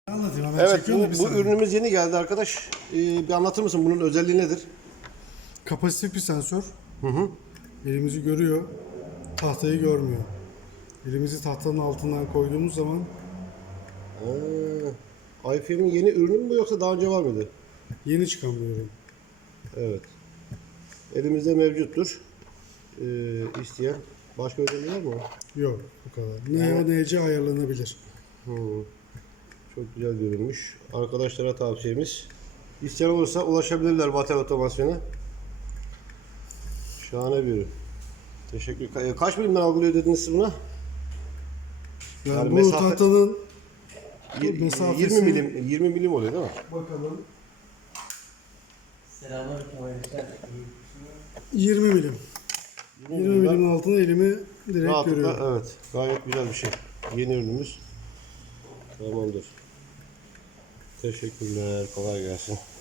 Anlatayım hemen Evet, çekiyorum da bir bu saniye. ürünümüz yeni geldi arkadaş. Bir anlatır mısın bunun özelliği nedir? Kapasitif bir sensör. Elimizi görüyor, tahtayı görmüyor. Elimizi tahtanın altından koyduğumuz zaman iFiber'in yeni ürünü mü bu yoksa daha önce var mıydı? yeni çıkan bir ürün. Evet. Elimizde mevcuttur. İsteyen. Başka özelliği var mı? Yok, bu kadar. NO/NC ayarlanabilir. Çok güzel görünmüş. Arkadaşlara tavsiyemiz. İsteyen olursa ulaşabilirler Vatel Otomasyon'a. Şahane bir ürün. Teşekkür. Kaç milimden algılıyor dediniz siz buna? Yani bu mesafe- tahtanın 20 milim, 20 milim oluyor değil mi? bakalım Selamünaleyküm arkadaşlar. 20 milim. 20 milim altına elimi direkt Rahatlıkla, görüyorum. evet. Gayet güzel bir şey. Yeni ürünümüz. Tamamdır. Teşekkürler. Kolay gelsin.